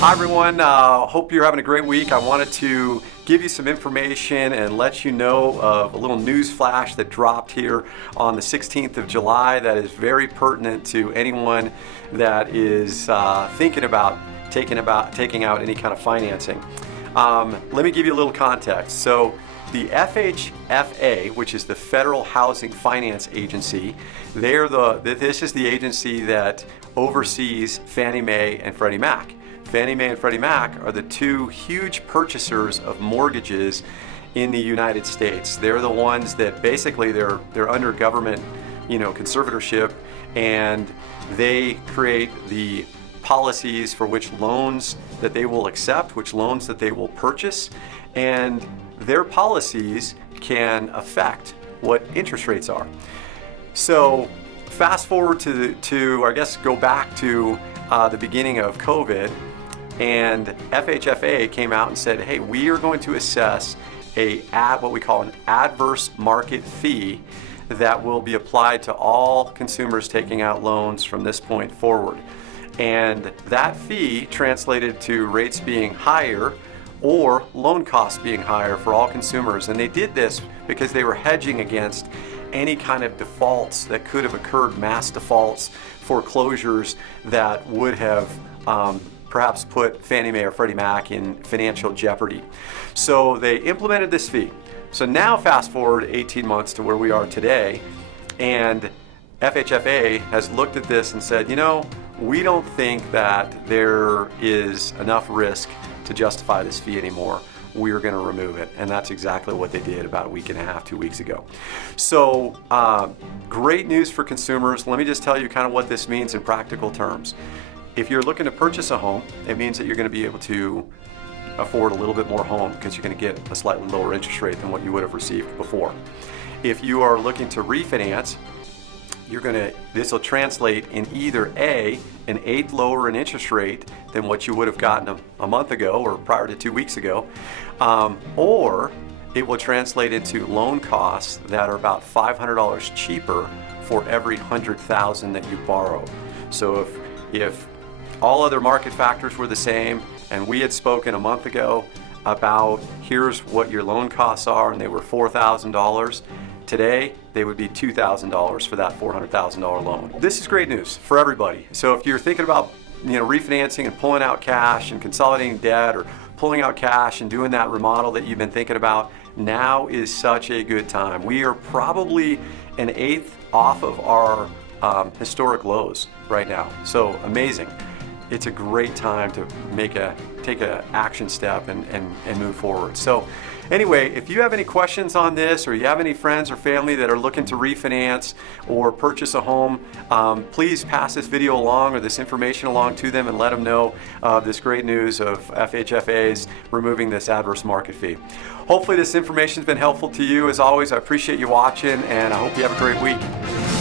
Hi everyone, hope you're having a great week. I wanted to give you some information and let you know of a little news flash that dropped here on the 16th of July that is very pertinent to anyone that is thinking about taking out any kind of financing. Let me give you a little context. So the FHFA, which is the Federal Housing Finance Agency, this is the agency that oversees Fannie Mae and Freddie Mac. Fannie Mae and Freddie Mac are the two huge purchasers of mortgages in the United States. They're the ones that basically they're under government, conservatorship, and they create the policies for which loans that they will accept, which loans that they will purchase, and their policies can affect what interest rates are. So fast forward to I guess go back to the beginning of COVID, and FHFA came out and said, hey, we are going to assess what we call an adverse market fee that will be applied to all consumers taking out loans from this point forward. And that fee translated to rates being higher or loan costs being higher for all consumers. And they did this because they were hedging against any kind of defaults that could have occurred, mass defaults, foreclosures that would have perhaps put Fannie Mae or Freddie Mac in financial jeopardy. So they implemented this fee. So now fast forward 18 months to where we are today, and FHFA has looked at this and said, we don't think that there is enough risk to justify this fee anymore. We're going to remove it. And that's exactly what they did about a week and a half, 2 weeks ago. So great news for consumers. Let me just tell you kind of what this means in practical terms. If you're looking to purchase a home, it means that you're going to be able to afford a little bit more home because you're going to get a slightly lower interest rate than what you would have received before. If you are looking to refinance, this will translate in either an 1/8 lower in interest rate than what you would have gotten a month ago or prior to 2 weeks ago, or it will translate into loan costs that are about $500 cheaper for every $100,000 that you borrow. So if all other market factors were the same and we had spoken a month ago about here's what your loan costs are and they were $4,000, today, they would be $2,000 for that $400,000 loan. This is great news for everybody. So if you're thinking about refinancing and pulling out cash and consolidating debt, or pulling out cash and doing that remodel that you've been thinking about, now is such a good time. We are probably an 1/8 off of our historic lows right now. So amazing. It's a great time to take an action step and move forward. So anyway, if you have any questions on this, or you have any friends or family that are looking to refinance or purchase a home, please pass this video along or this information along to them and let them know this great news of FHFA's removing this adverse market fee. Hopefully this information has been helpful to you. As always, I appreciate you watching, and I hope you have a great week.